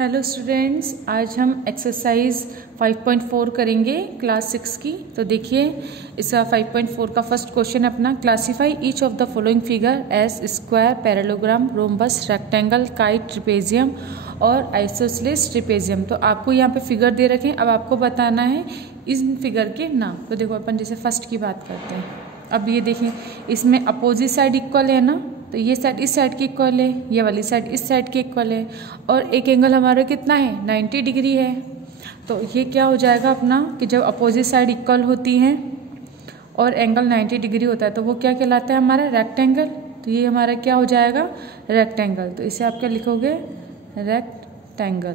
Hello students, आज हम exercise 5.4 करेंगे क्लास 6 की। तो देखिए इसका 5.4 का फर्स्ट क्वेश्चन अपना, classify each of the following figure as square, parallelogram, rhombus, rectangle, kite, trapezium और आइसोसेलेस ट्रेपेजियम। तो आपको यहाँ पे फिगर दे रखे हैं, अब आपको बताना है इन फिगर के नाम। तो देखो अपन जैसे फर्स्ट की बात करते हैं। अब ये देखिए इसमें अपोजिट साइड इक्वल है ना, तो ये साइड इस साइड की इक्वल है, ये वाली साइड इस साइड की इक्वल है, और एक एंगल हमारा कितना है 90 डिग्री है। तो ये क्या हो जाएगा अपना कि जब अपोजिट साइड इक्वल होती हैं और एंगल 90 डिग्री होता है तो वो क्या कहलाता है हमारा रेक्टेंगल। तो ये हमारा क्या हो जाएगा रेक्टेंगल। तो इसे आप क्या लिखोगे रेक्टेंगल,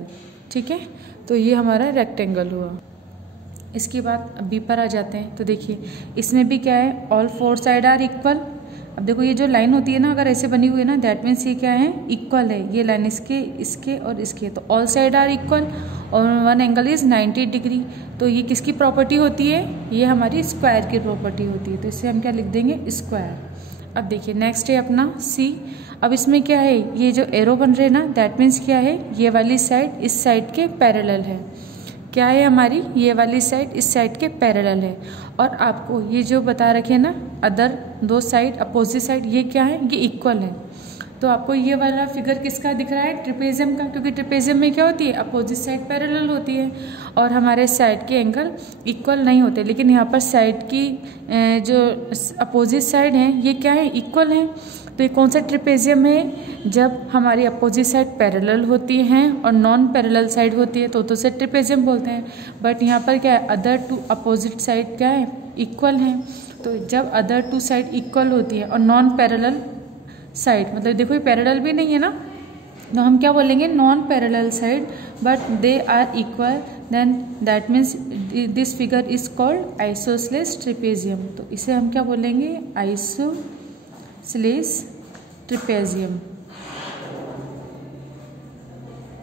ठीक है। तो ये हमारा रेक्टेंगल हुआ। इसके बाद बी पर आ जाते हैं। तो देखिए इसमें भी क्या है, all four side are equal. अब देखो ये जो लाइन होती है ना, अगर ऐसे बनी हुई है ना, दैट मीन्स ये क्या है इक्वल है। ये लाइन इसके इसके और इसके, तो ऑल साइड आर इक्वल और वन एंगल इज 90 डिग्री। तो ये किसकी प्रॉपर्टी होती है, ये हमारी स्क्वायर की प्रॉपर्टी होती है। तो इससे हम क्या लिख देंगे स्क्वायर। अब देखिए नेक्स्ट है अपना सी। अब इसमें क्या है, ये जो एरो बन रहे हैं ना, दैट मीन्स क्या है, ये वाली साइड इस साइड के पैरेलल है। क्या है हमारी, ये वाली साइड इस साइड के पैरेलल है। और आपको ये जो बता रखे ना अदर दो साइड अपोजिट साइड, ये क्या है, ये इक्वल है। तो आपको ये वाला फिगर किसका दिख रहा है, ट्रेपेजियम का, क्योंकि ट्रेपेजियम में क्या होती है अपोजिट साइड पैरेलल होती है और हमारे साइड के एंगल इक्वल नहीं होते। लेकिन यहाँ पर साइड की जो अपोजिट साइड हैं ये क्या है इक्वल हैं। तो ये कौन सा ट्रेपेजियम है, जब हमारी अपोजिट साइड पैरेलल होती हैं और नॉन पैरेलल साइड होती है तो उसे ट्रेपेजियम बोलते हैं। बट यहाँ पर क्या है, अदर टू अपोजिट साइड क्या है इक्वल हैं। तो जब अदर टू साइड इक्वल होती है और नॉन पैरेलल साइड, मतलब देखो ये पैरेलल भी नहीं है ना, तो हम क्या बोलेंगे non parallel side, but they are equal, then that means this figure is called isosceles trapezium. तो इसे हम क्या बोलेंगे आइसोसेलेस ट्रेपेजियम,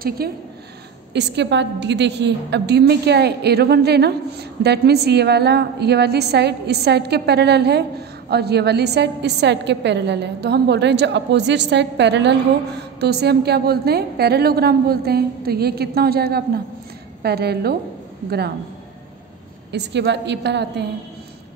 ठीक है। इसके बाद डी देखिए। अब डी में क्या है, एरो बन रहे ना, दैट मीन्स ये वाली साइड इस साइड के पैरेलल है और ये वाली साइड इस साइड के पैरेलल है। तो हम बोल रहे हैं जब अपोजिट साइड पैरेलल हो तो उसे हम क्या बोलते हैं पैरेललोग्राम बोलते हैं। तो ये कितना हो जाएगा अपना पैरेललोग्राम। इसके बाद ई पर आते हैं।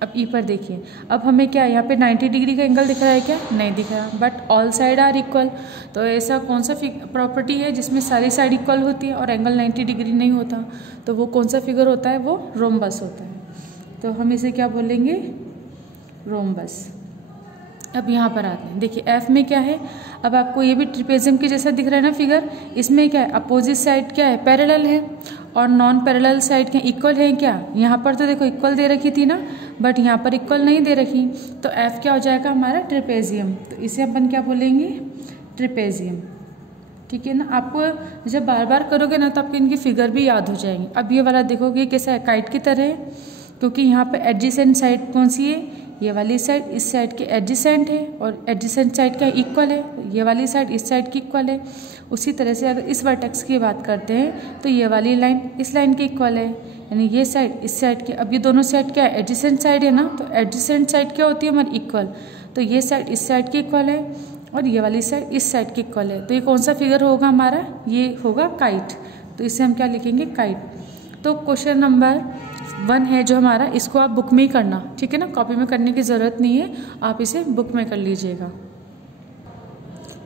अब ई पर देखिए, अब हमें क्या यहाँ पे 90 डिग्री का एंगल दिख रहा है क्या, नहीं दिख रहा, but all side are equal. तो ऐसा कौन सा प्रॉपर्टी है जिसमें सारी साइड इक्वल होती है और एंगल 90 डिग्री नहीं होता, तो वो कौन सा फिगर होता है, वो रोम्बस होता है। तो हम इसे क्या बोलेंगे रोम्बस। अब यहाँ पर आते हैं। देखिए एफ में क्या है, अब आपको ये भी ट्रेपेजियम के जैसा दिख रहा है ना फिगर। इसमें क्या है अपोजिट साइड क्या है पैरेलल है और नॉन पैरेलल साइड क्या इक्वल है क्या। यहाँ पर तो देखो इक्वल दे रखी थी ना, बट यहाँ पर इक्वल नहीं दे रखी। तो एफ क्या हो जाएगा हमारा ट्रेपेजियम। तो इसे अपन क्या बोलेंगे ट्रेपेजियम, ठीक है ना। आपको जब बार बार करोगे ना तो आपको इनकी फिगर भी याद हो जाएंगी। अब ये वाला देखोगे कैसा है काइट की तरह है, क्योंकि यहाँ पर एडजेसेंट साइड कौन सी है, ये वाली साइड इस साइड के एडजेसेंट है और एडजेसेंट साइड का इक्वल है, ये वाली साइड इस साइड की इक्वल है। उसी तरह से अगर इस वर्टेक्स की बात करते हैं तो ये वाली लाइन इस लाइन की इक्वल है, यानी ये साइड इस साइड की। अब ये दोनों साइड क्या है एडजेसेंट साइड है ना, तो एडजेसेंट साइड क्या होती है हमारी इक्वल। तो ये साइड इस साइड की इक्वल है और ये वाली साइड इस साइड की इक्वल है। तो ये कौन सा फिगर होगा हमारा, ये होगा काइट। तो इसे हम क्या लिखेंगे काइट। तो क्वेश्चन नंबर 1 है जो हमारा, इसको आप बुक में ही करना, ठीक है ना, कॉपी में करने की ज़रूरत नहीं है, आप इसे बुक में कर लीजिएगा।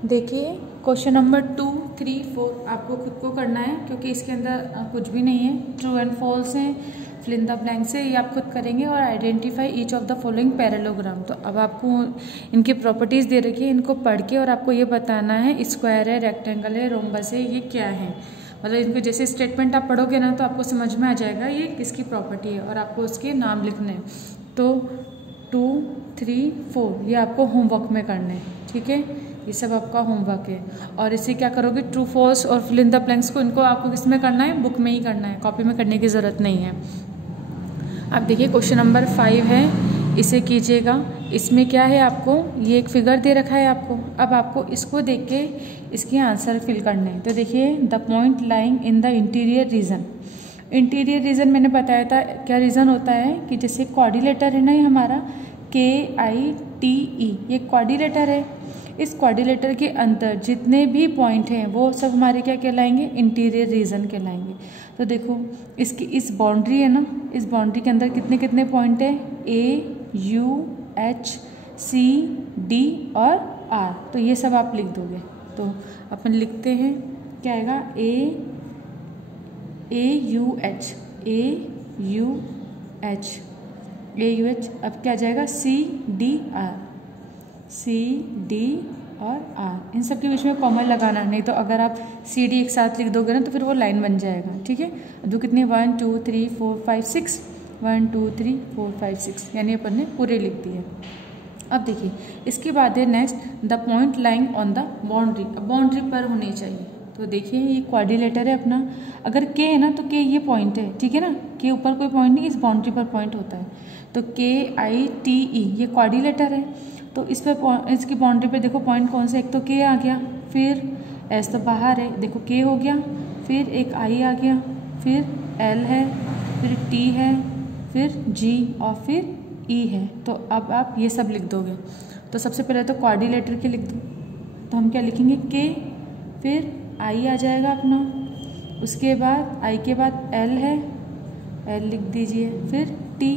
देखिए क्वेश्चन नंबर 2, 3, 4 आपको खुद को करना है, क्योंकि इसके अंदर कुछ भी नहीं है, ट्रू एंड फॉल्स हैं, फिल इन द ब्लैंक्स है, ये आप खुद करेंगे। और identify each of the following parallelogram. तो अब आपको इनकी प्रॉपर्टीज़ दे रखी है, इनको पढ़ के और आपको ये बताना है स्क्वायर है, रेक्टेंगल है, रोम्बस है, ये क्या है। मतलब इनको जैसे स्टेटमेंट आप पढ़ोगे ना तो आपको समझ में आ जाएगा ये किसकी प्रॉपर्टी है और आपको उसके नाम लिखने हैं। तो 2, 3, 4 ये आपको होमवर्क में करना है, ठीक है, ये सब आपका होमवर्क है। और इसे क्या करोगे ट्रू फॉल्स और फिल इन द ब्लैंक्स को इनको आपको किस में करना है, बुक में ही करना है, कॉपी में करने की ज़रूरत नहीं है। अब देखिए क्वेश्चन नंबर 5 है, इसे कीजिएगा। इसमें क्या है, आपको ये एक फिगर दे रखा है आपको। अब आपको इसको देख के इसके आंसर फिल करने हैं। तो देखिए the point lying in the interior region. Interior region मैंने बताया था क्या रीजन होता है, कि जैसे क्वाड्रिलेटर है ना ये हमारा KITE, ये क्वाड्रिलेटर है। इस क्वाड्रिलेटर के अंदर जितने भी पॉइंट हैं वो सब हमारे क्या कहलाएंगे, इंटीरियर रीजन कहलाएंगे। तो देखो इसकी इस बाउंड्री है ना, इस बाउंड्री के अंदर कितने कितने पॉइंट है, ए, यू, एच, सी, डी और आर। तो ये सब आप लिख दोगे। तो अपन लिखते हैं क्या आएगा, A U H, A U H, A U H. अब क्या जाएगा, C D R, C D और आर। इन सब के बीच में कॉमा लगाना, नहीं तो अगर आप सी डी एक साथ लिख दोगे ना तो फिर वो लाइन बन जाएगा। ठीक है, अब कितने 1 2 3 4 5 6, 1 2 3 4 5 6 यानी अपन ने पूरे लिख दिए। अब देखिए इसके बाद है next, the point lying on the boundary. अब बाउंड्री पर होनी चाहिए। तो देखिए ये क्वाड्रिलेटर है अपना, अगर के है ना तो के ये पॉइंट है, ठीक है ना, के ऊपर कोई पॉइंट नहीं, इस बाउंड्री पर पॉइंट होता है। तो के आई टी ई ये क्वाड्रिलेटर है। तो इस पर इसकी बाउंड्री पे देखो पॉइंट कौन सा, एक तो के आ गया, फिर एस तो बाहर है, देखो के हो गया, फिर एक आई आ गया, फिर एल है, फिर टी है, फिर जी और फिर ई है। तो अब आप ये सब लिख दोगे। तो सबसे पहले तो क्वाड्रिलेटर के लिख दो। तो हम क्या लिखेंगे, के, फिर आई आ जाएगा अपना, उसके बाद आई के बाद एल है, एल लिख दीजिए, फिर टी,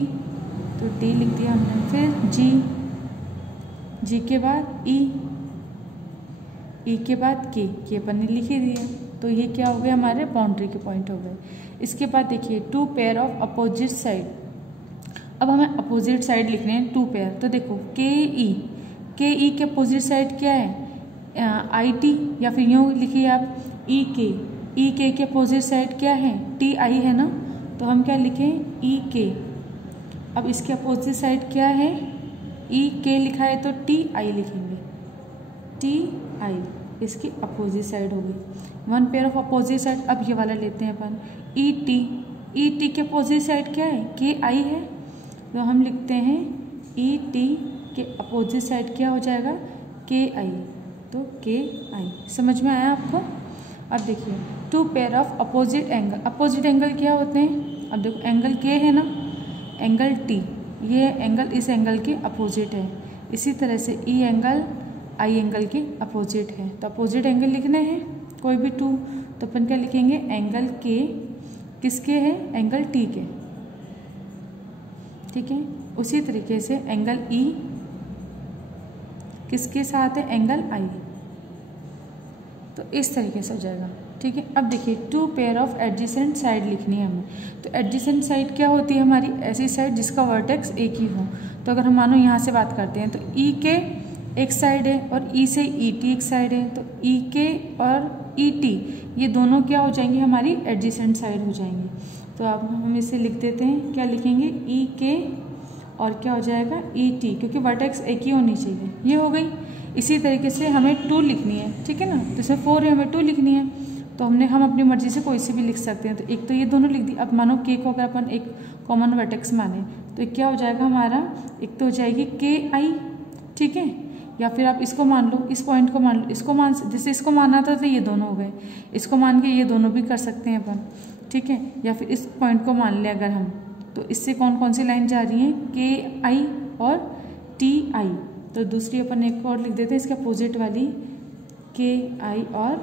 तो टी लिख दिया हमने, फिर जी, जी के बाद ई, ई के बाद के अपन ने लिख ही दिया। तो ये क्या हो गया, हमारे बाउंड्री के पॉइंट हो गए। इसके बाद देखिए 2 पेयर ऑफ अपोजिट साइड। अब हमें अपोजिट साइड लिखने हैं 2 पेयर। तो देखो के ई के अपोजिट साइड क्या है, आई टी, या फिर यूँ लिखिए आप ई के के अपोजिट साइड क्या है, टी आई है ना, तो हम क्या लिखें, ई के। अब इसके अपोजिट साइड क्या है, ई के लिखा है तो टी आई लिखेंगे, टी आई इसकी अपोजिट साइड होगी। 1 पेयर ऑफ अपोजिट साइड। अब ये वाला लेते हैं अपन, ई टी के अपोजिट साइड क्या है, के आई है, तो हम लिखते हैं ई टी के अपोजिट साइड क्या हो जाएगा, के आई, तो के आई। समझ में आया आपको। अब देखिए 2 pair of opposite angle. Opposite angle क्या होते हैं, अब देखो एंगल के है ना, एंगल टी, ये एंगल इस एंगल के अपोजिट है। इसी तरह से ई एंगल आई एंगल के अपोजिट है। तो अपोजिट एंगल लिखने हैं कोई भी 2, तो अपन क्या लिखेंगे, एंगल के किसके है, एंगल टी के, ठीक है। उसी तरीके से एंगल ई किसके साथ है, एंगल आई। तो इस तरीके से हो जाएगा, ठीक है। अब देखिए 2 पेयर ऑफ एडजेसेंट साइड लिखनी है हमें। तो एडजेसेंट साइड क्या होती है हमारी, ऐसी साइड जिसका वर्टेक्स एक ही हो। तो अगर हम मानो यहाँ से बात करते हैं तो ई के एक साइड है और ई से ई टी एक साइड है, तो ई के और ई टी ये दोनों क्या हो जाएंगे, हमारी एडजेसेंट साइड हो जाएंगी। तो अब हम इसे लिख देते हैं, क्या लिखेंगे, ई के और क्या हो जाएगा, ई टी, क्योंकि वर्टेक्स एक ही होनी चाहिए। ये हो गई। इसी तरीके से हमें 2 लिखनी है, ठीक है ना, तो इसमें 4 है, हमें 2 लिखनी है। तो हम अपनी मर्जी से कोई से भी लिख सकते हैं। तो एक तो ये दोनों लिख दी। अब मानो के को अगर अपन एक कॉमन वर्टेक्स माने तो क्या हो जाएगा हमारा, एक तो हो जाएगी के आई, ठीक है, या फिर आप इसको मान लो, इस पॉइंट को मान लो, इसको मान, जैसे इसको माना था तो ये दोनों हो गए, इसको मान के ये दोनों भी कर सकते हैं अपन, ठीक है। या फिर इस पॉइंट को मान ले अगर हम, तो इससे कौन कौन सी लाइन जा रही है, के आई और टी आई। तो दूसरी अपन एक और लिख देते हैं इसके अपोजिट वाली, के आई और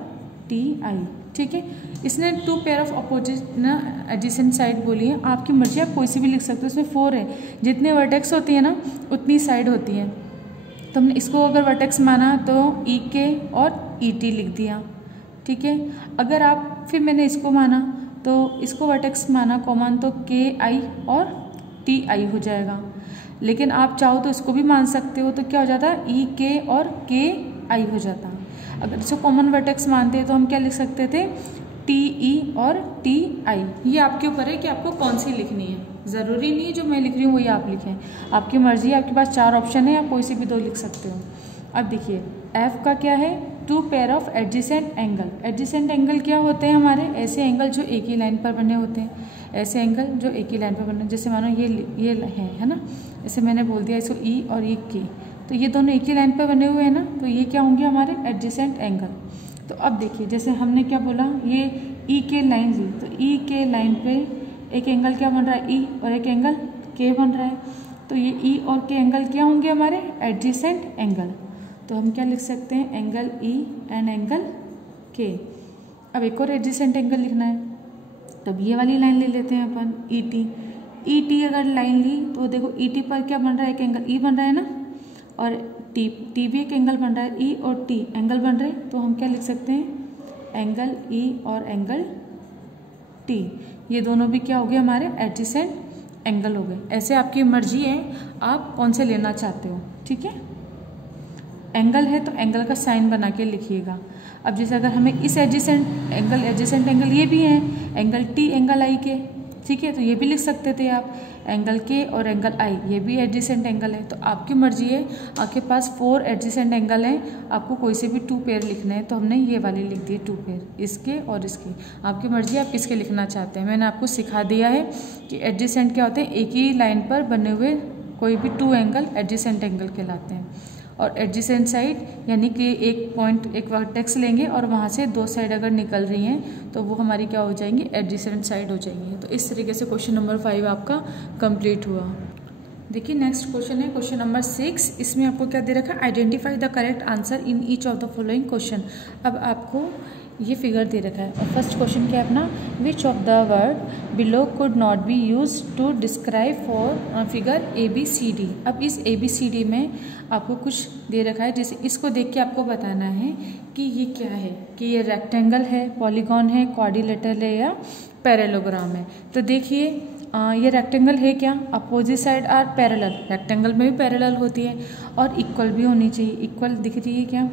टी आई, ठीक है। इसने 2 पेयर ऑफ अपोजिट ना एडजेसेंट साइड बोली है, आपकी मर्जी, आप कोई सी भी लिख सकते हो। इसमें 4 है, जितने वर्टेक्स होती है ना उतनी साइड होती है। तो हमने इसको अगर वर्टेक्स माना तो ई के और ई टी लिख दिया, ठीक है। अगर आप फिर मैंने इसको माना तो इसको वर्टेक्स माना कॉमन, तो के आई और टी आई हो जाएगा। लेकिन आप चाहो तो इसको भी मान सकते हो, तो क्या हो जाता, ई के और के आई हो जाता। अगर इसको कॉमन वर्टेक्स मानते हैं तो हम क्या लिख सकते थे, टी ई और टी आई। ये आपके ऊपर है कि आपको कौन सी लिखनी है, ज़रूरी नहीं है जो मैं लिख रही हूँ वही आप लिखें, आपकी मर्जी है। आपके पास 4 ऑप्शन है, आप कोई से भी 2 लिख सकते हो। अब देखिए एफ का क्या है, 2 pair of adjacent angle. Adjacent angle क्या होते हैं हमारे, ऐसे एंगल जो एक ही लाइन पर बने होते हैं, ऐसे एंगल जो एक ही लाइन पर बने, जैसे मानो ये है ना, जैसे मैंने बोल दिया इसको ई और ई के, तो ये दोनों एक ही लाइन पर बने हुए हैं ना, तो ये क्या होंगे हमारे एडजेसेंट एंगल। तो अब देखिए जैसे हमने क्या बोला, ये ई के लाइन ली, तो ई के लाइन पे एक एंगल क्या बन रहा है, ई, और एक एंगल के बन रहा है। तो ये ई और के एंगल क्या होंगे हमारे एडजेसेंट एंगल। तो हम क्या लिख सकते हैं, एंगल ई एंड एंगल के। अब एक और एडजेसेंट एंगल लिखना है, तब ये वाली लाइन ले लेते हैं अपन, ई टी अगर लाइन ली तो देखो ई टी पर क्या बन रहा है, एक एंगल ई बन रहा है ना, और टी भी एक एंगल बन रहा है, ई और टी एंगल बन रहे हैं, तो हम क्या लिख सकते हैं, एंगल ई और एंगल टी, ये दोनों भी क्या हो गए हमारे एडजेसेंट एंगल हो गए। ऐसे आपकी मर्जी है आप कौन से लेना चाहते हो, ठीक है। एंगल है तो एंगल का साइन बना के लिखिएगा। अब जैसे अगर हमें इस एडजेसेंट एंगल ये भी है, एंगल टी एंगल आई के, ठीक है, तो ये भी लिख सकते थे आप, एंगल के और एंगल आई, ये भी एडजेसेंट एंगल है। तो आपकी मर्जी है, आपके पास 4 एडजेसेंट एंगल हैं, आपको कोई से भी 2 पेयर लिखने हैं, तो हमने ये वाले लिख दिए 2 पेयर, इसके और इसके। आपकी मर्जी है आप किसके लिखना चाहते हैं। मैंने आपको सिखा दिया है कि एडजेसेंट क्या होते हैं, एक ही लाइन पर बने हुए कोई भी 2 एंगल एडजेसेंट एंगल कहलाते हैं। और एडजेसेंट साइड यानी कि एक पॉइंट, एक वर्टेक्स लेंगे और वहाँ से 2 साइड अगर निकल रही हैं तो वो हमारी क्या हो जाएंगी, एडजेसेंट साइड हो जाएंगी। तो इस तरीके से क्वेश्चन नंबर 5 आपका कंप्लीट हुआ। देखिए नेक्स्ट क्वेश्चन है क्वेश्चन नंबर 6। इसमें आपको क्या दे रखा है, identify the correct answer in each of the following question. अब आपको ये फिगर दे रखा है और फर्स्ट क्वेश्चन क्या है अपना, which of the word below could not be use to describe for figure ABCD। अब इस ABCD में आपको कुछ दे रखा है, जैसे इसको देख के आपको बताना है कि ये क्या है, कि ये रेक्टेंगल है, पॉलीगॉन है, क्वाड्रिलेटरल है या पैरेललोग्राम है। तो देखिए ये रेक्टेंगल है क्या, opposite side are parallel, rectangle में भी पैरेलल होती है और इक्वल भी होनी चाहिए, इक्वल दिख रही है क्या,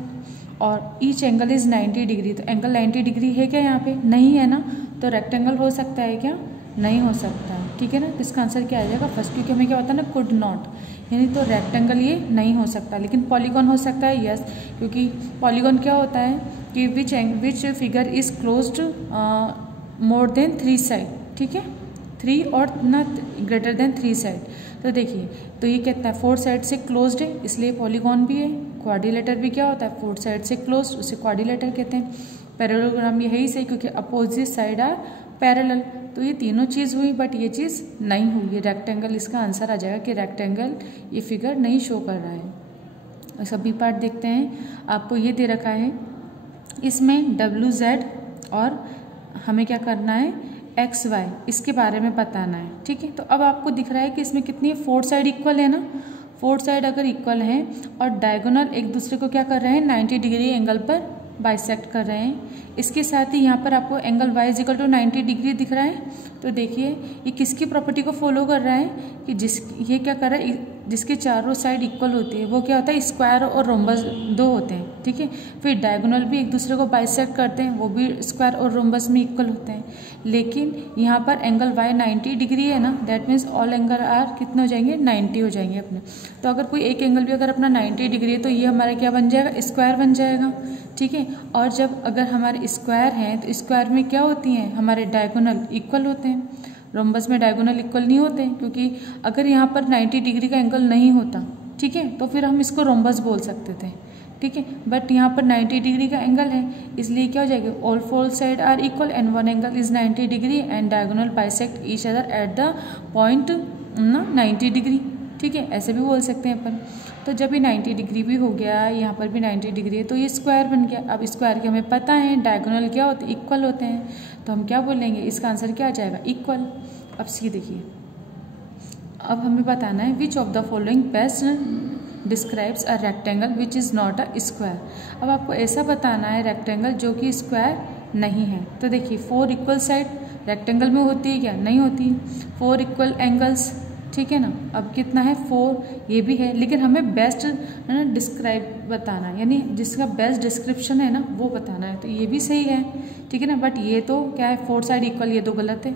और ईच एंगल इज 90 डिग्री। तो एंगल 90 डिग्री है क्या यहाँ पे, नहीं है ना, तो रेक्टेंगल हो सकता है क्या, नहीं हो सकता है, ठीक है ना। तो इसका आंसर क्या आ जाएगा फर्स्ट, क्योंकि हमें क्या होता है ना, कुड नॉट, यानी तो रेक्टेंगल ये नहीं हो सकता। लेकिन पॉलीगॉन हो सकता है, यस, क्योंकि पॉलीगॉन क्या होता है कि which figure is closed more than 3 side, ठीक है, 3 और ना ग्रेटर देन 3 साइड। तो देखिए तो ये कहता है 4 साइड से क्लोज्ड है, इसलिए पॉलीगॉन भी है। क्वाड्रिलेटर भी क्या होता है, 4 साइड से क्लोज्ड, उसे क्वाड्रिलेटर कहते हैं। पैरेललोग्राम ये है ही सही, क्योंकि अपोजिट साइड आर पैरेलल। तो ये तीनों चीज़ हुई, बट ये चीज़ नहीं हुई, ये रेक्टेंगल इसका आंसर आ जाएगा कि रेक्टेंगल ये फिगर नहीं शो कर रहा है। और सभी पार्ट देखते हैं, आपको ये दे रखा है, इसमें WZ और हमें क्या करना है, XY, इसके बारे में बताना है, ठीक है। तो अब आपको दिख रहा है कि इसमें कितनी है, 4 साइड इक्वल है ना, 4 साइड अगर इक्वल है और डायगोनल एक दूसरे को क्या कर रहे हैं, 90 डिग्री एंगल पर बाइसेक्ट कर रहे हैं। इसके साथ ही यहाँ पर आपको angle y is equal to 90 degree दिख रहा है। तो देखिए ये किसकी प्रॉपर्टी को फॉलो कर रहा है कि ये क्या कर रहा है, जिसके चारों साइड इक्वल होती है वो क्या होता है, स्क्वायर और रोम्बस 2 होते हैं, ठीक है। फिर डायगोनल भी एक दूसरे को बाइसेक्ट करते हैं, वो भी स्क्वायर और रोम्बस में इक्वल होते हैं। लेकिन यहाँ पर एंगल y 90 डिग्री है ना, that means all angle are कितने हो जाएंगे, 90 हो जाएंगे अपने। तो अगर कोई एक एंगल भी अगर अपना 90 डिग्री है तो ये हमारा क्या बन जाएगा, स्क्वायर बन जाएगा, ठीक है। और जब अगर हमारे स्क्वायर हैं तो स्क्वायर में क्या होती हैं, हमारे डायगोनल इक्वल होते हैं। रोम्बस में डायगोनल इक्वल नहीं होते, क्योंकि अगर यहाँ पर 90 डिग्री का एंगल नहीं होता, ठीक है, तो फिर हम इसको रोम्बस बोल सकते थे, ठीक है। बट यहाँ पर 90 डिग्री का एंगल है, इसलिए क्या हो जाएगा, all 4 side are equal and one angle is 90 degree and diagonal bisect each other at the point 90 degree, ठीक है, ऐसे भी बोल सकते हैं अपन। तो जब ये 90 डिग्री भी हो गया, यहाँ पर भी 90 डिग्री है, तो ये स्क्वायर बन गया। अब स्क्वायर के हमें पता है डायगोनल क्या होते हैं, इक्वल होते हैं, तो हम क्या बोलेंगे, इसका आंसर क्या आ जाएगा, इक्वल। अब सी देखिए, अब हमें बताना है विच of the following best describes a rectangle which is not a square. अब आपको ऐसा बताना है रेक्टेंगल जो कि स्क्वायर नहीं है। तो देखिए 4 इक्वल साइड रेक्टेंगल में होती है क्या, नहीं होती। 4 इक्वल एंगल्स, ठीक है ना। अब कितना है, 4, ये भी है, लेकिन हमें बेस्ट डिस्क्राइब बताना है, यानी जिसका बेस्ट डिस्क्रिप्शन है ना वो बताना है। तो ये भी सही है, ठीक है ना, बट ये तो क्या है, 4 साइड इक्वल, ये तो गलत है।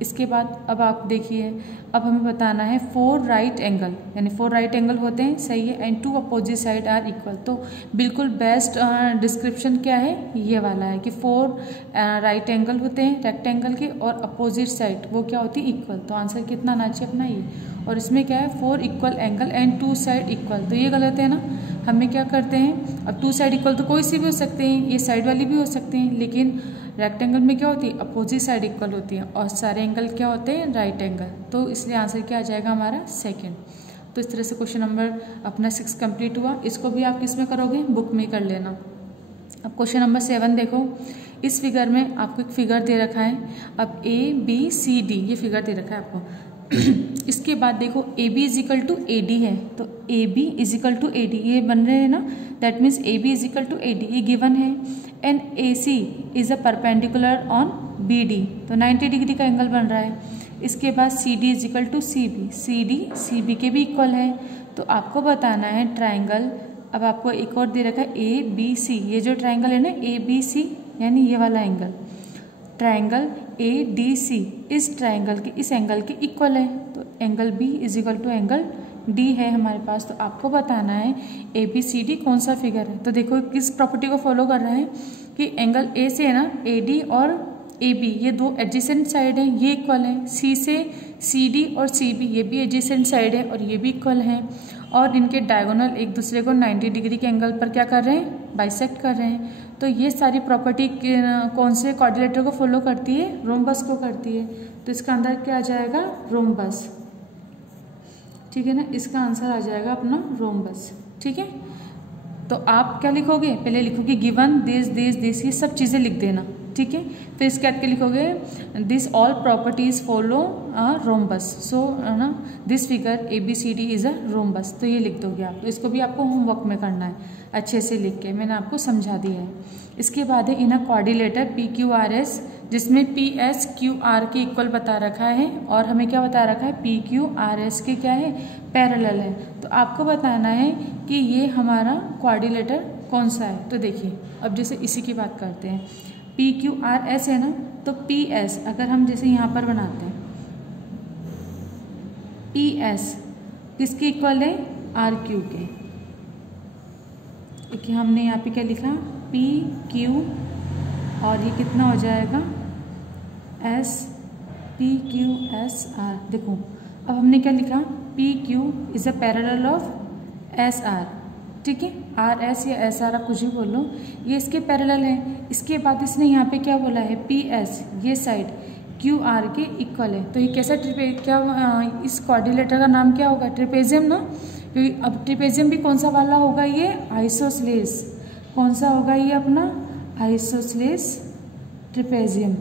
इसके बाद अब आप देखिए, अब हमें बताना है 4 राइट एंगल, यानी 4 राइट एंगल होते हैं, सही है, and 2 opposite side are equal. तो बिल्कुल बेस्ट डिस्क्रिप्शन क्या है, ये वाला है कि 4 राइट एंगल होते हैं रेक्टेंगल के और अपोजिट साइड वो क्या होती है, इक्वल। तो आंसर कितना आना चाहिए अपना ये, और इसमें क्या है 4 equal angle and 2 side equal, तो ये गलत है ना। हमें क्या करते हैं, अब 2 साइड इक्वल तो कोई सी भी हो सकते हैं, ये साइड वाली भी हो सकते हैं, लेकिन रेक्टेंगल में क्या होती है, अपोजिट साइड इक्वल होती है, और सारे एंगल क्या होते हैं, राइट एंगल। तो इसलिए आंसर क्या आ जाएगा हमारा, सेकंड। तो इस तरह से क्वेश्चन नंबर अपना 6 कंप्लीट हुआ। इसको भी आप किस में करोगे, बुक में कर लेना। अब क्वेश्चन नंबर 7 देखो। इस फिगर में आपको एक फिगर दे रखा है। अब ABCD ये फिगर दे रखा है आपको। इसके बाद देखो AB is equal to AD है, तो AB is equal to AD ये बन रहे हैं ना, that means AB is equal to AD ये गिवन है। And AC is a perpendicular on BD, तो 90 डिग्री का एंगल बन रहा है। इसके बाद CD is equal to CB, CD CB के भी इक्वल है। तो आपको बताना है ट्राइंगल, अब आपको एक और दे रखा है ABC, ये जो ट्राइंगल है ना ABC यानी ये वाला एंगल, ट्राइंगल ADC इस ट्राइंगल के इस एंगल के इक्वल है। तो angle B is equal to angle D है हमारे पास। तो आपको बताना है ABCD कौन सा फिगर है। तो देखो किस प्रॉपर्टी को फॉलो कर रहा है कि एंगल A से है ना AD और AB ये दो एडजेसेंट साइड हैं, ये इक्वल है। C से CD और CB ये भी एडजेसेंट साइड है और ये भी इक्वल है। और इनके डायगोनल एक दूसरे को 90 डिग्री के एंगल पर क्या कर रहे हैं, बाइसेक्ट कर रहे हैं। तो ये सारी प्रॉपर्टी कौन से क्वाड्रिलेटरल को फॉलो करती है, रोम्बस को करती है। तो इसका अंदर क्या आ जाएगा, रोम्बस, ठीक है ना। इसका आंसर आ जाएगा अपना रोम्बस, ठीक है। तो आप क्या लिखोगे, पहले लिखोगे गिवन दिस ये सब चीज़ें लिख देना, ठीक है। फिर इसके बाद क्या लिखोगे, this all properties follow rhombus, so ना this figure ABCD is a rhombus, तो ये लिख दोगे आप। तो इसको भी आपको होमवर्क में करना है अच्छे से लिख के, मैंने आपको समझा दिया है। इसके बाद है इन अ क्वाड्रिलेटर PQRS, जिसमें PS QR के इक्वल बता रखा है और हमें क्या बता रखा है, PQRS के क्या है, पैरेलल है। तो आपको बताना है कि ये हमारा क्वाड्रिलेटर कौन सा है। तो देखिए अब जैसे इसी की बात करते हैं, PQRS है ना, तो PS अगर हम जैसे यहाँ पर बनाते हैं, PS किसके इक्वल है, RQ के। देखिए हमने यहाँ पे क्या लिखा, PQ और ये कितना हो जाएगा PQSR। देखो अब हमने क्या लिखा, PQ is a parallel of SR, ठीक है। RS या SR आप कुछ भी बोल लो, ये इसके पैरेलल है। इसके बाद इसने यहाँ पे क्या बोला है, PS ये साइड QR के इक्वल है। तो ये कैसा इस क्वाड्रिलेटर का नाम क्या होगा, ट्रिपेजियम ना, क्योंकि अब ट्रिपेजियम भी कौन सा वाला होगा, ये आइसोसेलेस। कौन सा होगा ये अपना, आइसोसेलेस ट्रिपेजियम,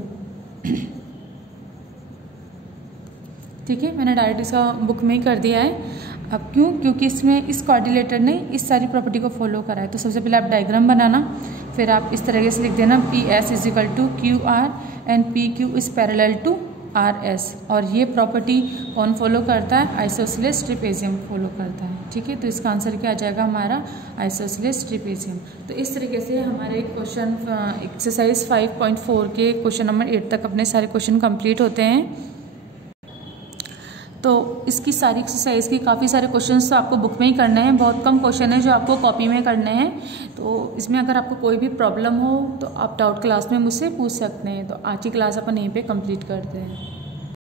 ठीक है। मैंने डायरेक्ट इसका बुक में ही कर दिया है। अब क्यों, क्योंकि इसमें इस क्वाड्रिलेटर ने इस सारी प्रॉपर्टी को फॉलो करा है। तो सबसे पहले आप डायग्राम बनाना, फिर आप इस तरीके से लिख देना PS is equal to QR and PQ is parallel to RS। और ये प्रॉपर्टी कौन फॉलो करता है, आइसोसेलेस ट्रिपेजियम फॉलो करता है, ठीक है। तो इसका आंसर क्या आ जाएगा हमारा, आइसोसेलेस ट्रिपेजियम। तो इस तरीके से हमारे क्वेश्चन एक्सरसाइज 5.4 के क्वेश्चन नंबर 8 तक अपने सारे क्वेश्चन कंप्लीट होते हैं। तो इसकी सारी एक्सरसाइज की काफ़ी सारे क्वेश्चंस तो आपको बुक में ही करने हैं, बहुत कम क्वेश्चन है जो आपको कॉपी में करने हैं। तो इसमें अगर आपको कोई भी प्रॉब्लम हो तो आप डाउट क्लास में मुझसे पूछ सकते हैं। तो आज की क्लास अपन यहीं पे कंप्लीट करते हैं।